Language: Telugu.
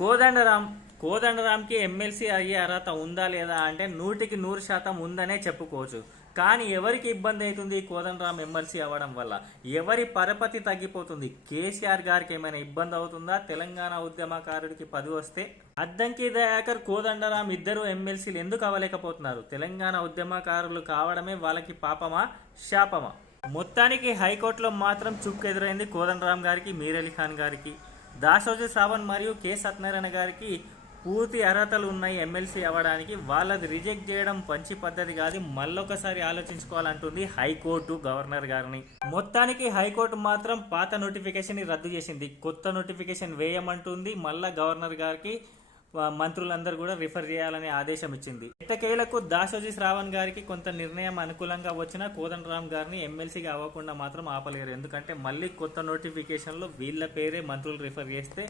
కోదండరాం కోదండరాంకి ఎమ్మెల్సీ అయ్యే అర్హత ఉందా లేదా అంటే 100% ఉందనే చెప్పుకోవచ్చు. కానీ ఎవరికి ఇబ్బంది అవుతుంది ఈ కోదండరాం ఎమ్మెల్సీ అవ్వడం వల్ల? ఎవరి పరపతి తగ్గిపోతుంది? కేసీఆర్ గారికి ఏమైనా ఇబ్బంది అవుతుందా? తెలంగాణ ఉద్యమకారుడికి పదవి వస్తే అద్దంకి దయాకర్ కోదండరాం ఇద్దరు ఎమ్మెల్సీలు ఎందుకు అవ్వలేకపోతున్నారు? తెలంగాణ ఉద్యమకారులు కావడమే వాళ్ళకి పాపమా శాపమా? మొత్తానికి హైకోర్టులో మాత్రం చుక్కు ఎదురైంది కోదండరాం గారికి, మీర్ అలీ ఖాన్ గారికి. దాసోజు శ్రావణ్ మరియు కె సత్యనారాయణ గారికి పూర్తి అర్హతలు ఉన్నాయి ఎమ్మెల్సీ అవ్వడానికి. వాళ్ళది రిజెక్ట్ చేయడం మంచి పద్ధతి కాదు, మళ్ళొకసారి ఆలోచించుకోవాలంటుంది హైకోర్టు గవర్నర్ గారిని. మొత్తానికి హైకోర్టు మాత్రం పాత నోటిఫికేషన్ రద్దు చేసింది, కొత్త నోటిఫికేషన్ వేయమంటుంది. మళ్ళా గవర్నర్ గారికి మంత్రులందరూ కూడా రిఫర్ చేయాలనే ఆదేశం ఇచ్చింది. ఎట్టకేలకు దాసోజీ శ్రావణ్ గారికి కొంత నిర్ణయం అనుకూలంగా వచ్చినా కోదండరాం గారిని ఎమ్మెల్సీగా అవ్వకుండా మాత్రం ఆపలేరు. ఎందుకంటే మళ్ళీ కొత్త నోటిఫికేషన్లో వీళ్ళ పేరే మంత్రులు రిఫర్ చేస్తే